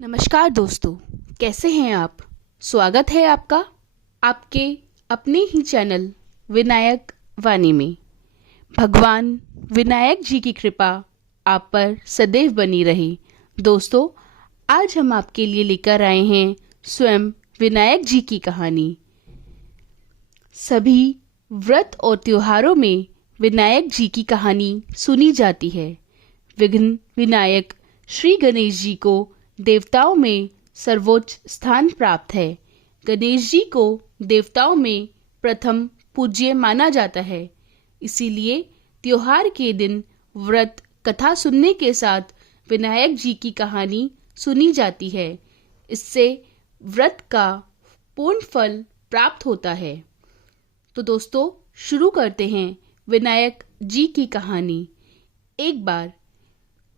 नमस्कार दोस्तों, कैसे हैं आप। स्वागत है आपका आपके अपने ही चैनल विनायक वाणी में। भगवान विनायक जी की कृपा आप पर सदैव बनी रहे। दोस्तों, आज हम आपके लिए लेकर आए हैं स्वयं विनायक जी की कहानी। सभी व्रत और त्योहारों में विनायक जी की कहानी सुनी जाती है। विघ्न विनायक श्री गणेश जी को देवताओं में सर्वोच्च स्थान प्राप्त है। गणेश जी को देवताओं में प्रथम पूज्य माना जाता है। इसीलिए त्योहार के दिन व्रत कथा सुनने के साथ विनायक जी की कहानी सुनी जाती है। इससे व्रत का पूर्ण फल प्राप्त होता है। तो दोस्तों, शुरू करते हैं विनायक जी की कहानी। एक बार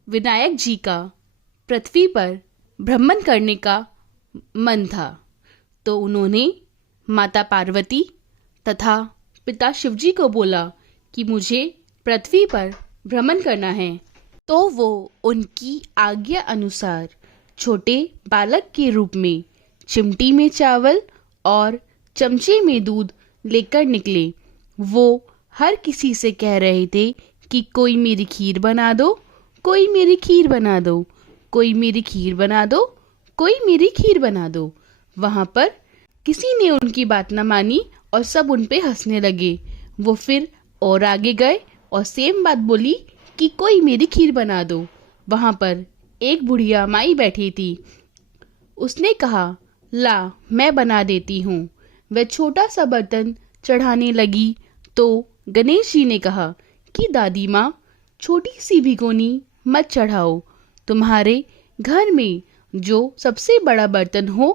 विनायक जी का पृथ्वी पर भ्रमण करने का मन था, तो उन्होंने माता पार्वती तथा पिता शिवजी को बोला कि मुझे पृथ्वी पर भ्रमण करना है। तो वो उनकी आज्ञा अनुसार छोटे बालक के रूप में चिमटी में चावल और चमचे में दूध लेकर निकले। वो हर किसी से कह रहे थे कि कोई मेरी खीर बना दो, कोई मेरी खीर बना दो, कोई मेरी खीर बना दो, कोई मेरी खीर बना दो। वहाँ पर किसी ने उनकी बात न मानी और सब उन पे हंसने लगे। वो फिर और आगे गए और सेम बात बोली कि कोई मेरी खीर बना दो। वहाँ पर एक बुढ़िया माई बैठी थी। उसने कहा, ला मैं बना देती हूँ। वह छोटा सा बर्तन चढ़ाने लगी तो गणेश जी ने कहा कि दादी माँ, छोटी सी भिगोनी मत चढ़ाओ। तुम्हारे घर में जो सबसे बड़ा बर्तन हो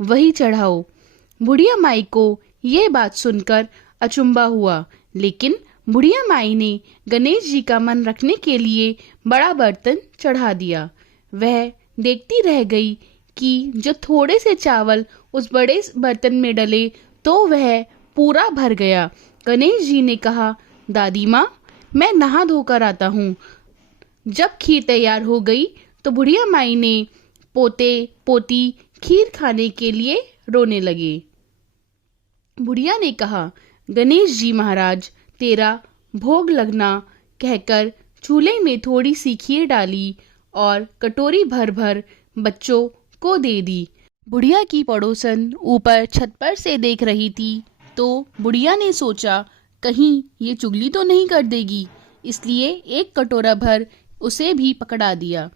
वही चढ़ाओ। बुढ़िया माई को ये बात सुनकर अचंभा हुआ, लेकिन बुढ़िया माई ने गणेश जी का मन रखने के लिए बड़ा बर्तन चढ़ा दिया। वह देखती रह गई कि जो थोड़े से चावल उस बड़े बर्तन में डले तो वह पूरा भर गया। गणेश जी ने कहा, दादी माँ, मैं नहा धोकर आता हूँ। जब खीर तैयार हो गई तो बुढ़िया माई ने पोते पोती खीर खाने के लिए रोने लगे। बुढ़िया ने कहा, गणेश जी महाराज, तेरा भोग लगना कहकर चूल्हे में थोड़ी सी खीर डाली और कटोरी भर भर बच्चों को दे दी। बुढ़िया की पड़ोसन ऊपर छत पर से देख रही थी, तो बुढ़िया ने सोचा कहीं ये चुगली तो नहीं कर देगी, इसलिए एक कटोरा भर उसे भी पकड़ा दिया।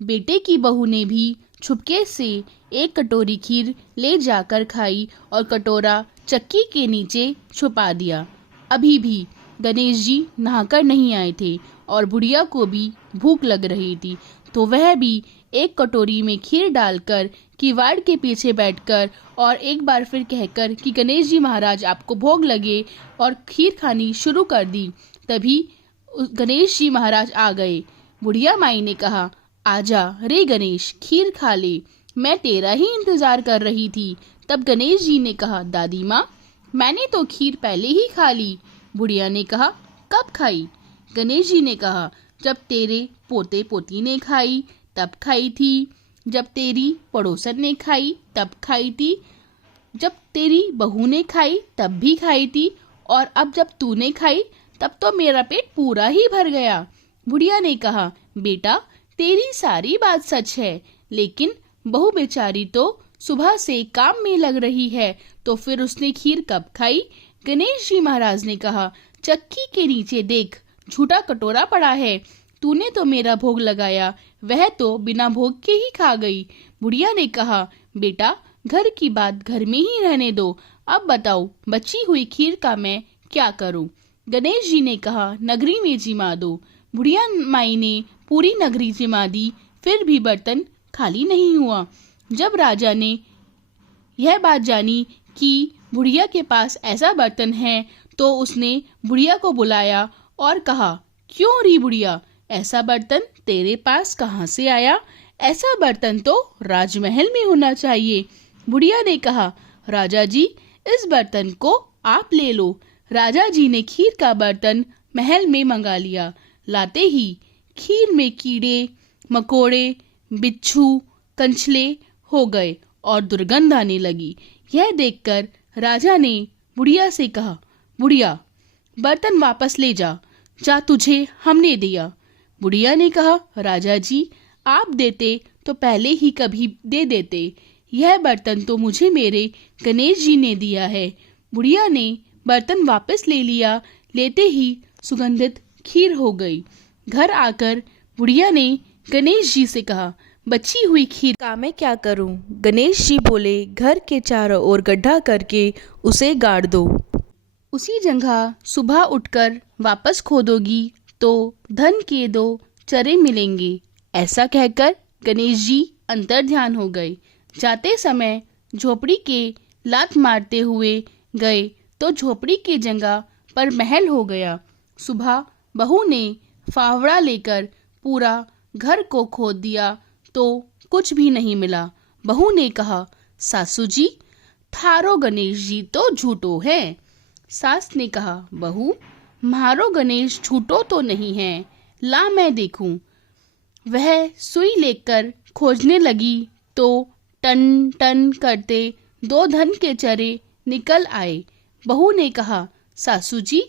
बेटे की बहू ने भी छुपके से एक कटोरी खीर ले जाकर खाई और कटोरा चक्की के नीचे छुपा दिया। अभी भी गणेश जी नहाकर नहीं आए थे और बुढ़िया को भी भूख लग रही थी, तो वह भी एक कटोरी में खीर डालकर किवाड़ के पीछे बैठकर और एक बार फिर कहकर कि गणेश जी महाराज आपको भोग लगे और खीर खानी शुरू कर दी। तभी गणेश जी महाराज आ गए। बुढ़िया माई ने कहा, आजा रे गणेश, खीर खा ले, मैं तेरा ही इंतजार कर रही थी। तब गणेश जी ने कहा, दादी माँ, मैंने तो खीर पहले ही खा ली। बुढ़िया ने कहा, कब खाई? गणेश जी ने कहा, जब तेरे पोते पोती ने खाई तब खाई थी, जब तेरी पड़ोसन ने खाई तब खाई थी, जब तेरी बहू ने खाई तब भी खाई थी, और अब जब तूने खाई तब तो मेरा पेट पूरा ही भर गया। बुढ़िया ने कहा, बेटा, तेरी सारी बात सच है, लेकिन बहू बेचारी तो सुबह से काम में लग रही है, तो फिर उसने खीर कब खाई? गणेश जी महाराज ने कहा, चक्की के नीचे देख, झूठा कटोरा पड़ा है, तूने तो मेरा भोग लगाया, वह तो बिना भोग के ही खा गई। बुढ़िया ने कहा, बेटा, घर की बात घर में ही रहने दो, अब बताओ बची हुई खीर का मैं क्या करूं? गणेश जी ने कहा, नगरी में जिमा दो। बुढ़िया माई ने पूरी नगरी जिमा दी, फिर भी बर्तन खाली नहीं हुआ। जब राजा ने यह बात जानी कि बुढ़िया के पास ऐसा बर्तन है, तो उसने बुढ़िया को बुलाया और कहा, क्यों री बुढ़िया, ऐसा बर्तन तेरे पास कहाँ से आया? ऐसा बर्तन तो राजमहल में होना चाहिए। बुढ़िया ने कहा, राजा जी, इस बर्तन को आप ले लो। राजा जी ने खीर का बर्तन महल में मंगा लिया। लाते ही खीर में कीड़े मकोड़े, बिच्छू, कंचले हो गए और दुर्गंध आने लगी। यह देखकर राजा ने बुढ़िया से कहा, बुढ़िया, बर्तन वापस ले जा, जा तुझे हमने दिया। बुढ़िया ने कहा, राजा जी, आप देते तो पहले ही कभी दे देते। यह बर्तन तो मुझे मेरे गणेश जी ने दिया है। बुढ़िया ने बर्तन वापस ले लिया। लेते ही सुगंधित खीर हो गई। घर आकर बुढ़िया ने गणेश जी से कहा, बची हुई खीर का मैं क्या करूं? गणेश जी बोले, घर के चारों ओर गड्ढा करके उसे गाड़ दो। उसी जगह सुबह उठकर वापस खोदोगी तो धन के 2 चरे मिलेंगे। ऐसा कहकर गणेश जी अंतर ध्यान हो गए। जाते समय झोपड़ी के लात मारते हुए गए तो झोपड़ी की जगह पर महल हो गया। सुबह बहू ने फावड़ा लेकर पूरा घर को खोद दिया तो कुछ भी नहीं मिला। बहू ने कहा, सासू जी, थारो गणेश जी तो झूठो है। सास ने कहा, बहू, म्हारो गणेश झूठो तो नहीं है, ला मैं देखूं। वह सुई लेकर खोजने लगी तो टन टन करते 2 धन के चरे निकल आए। बहू ने कहा, सासू जी,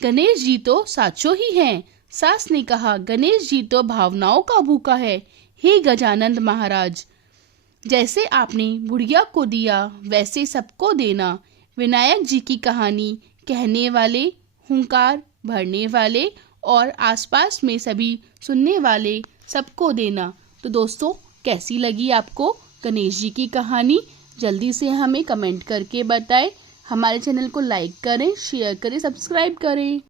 गणेश जी तो साचो ही हैं। सास ने कहा, गणेश जी तो भावनाओं का भूखा है। हे गजानंद महाराज, जैसे आपने बुढ़िया को दिया वैसे सबको देना। विनायक जी की कहानी कहने वाले, हुंकार भरने वाले और आसपास में सभी सुनने वाले सबको देना। तो दोस्तों, कैसी लगी आपको गणेश जी की कहानी? जल्दी से हमें कमेंट करके बताएं। हमारे चैनल को लाइक करें, शेयर करें, सब्सक्राइब करें।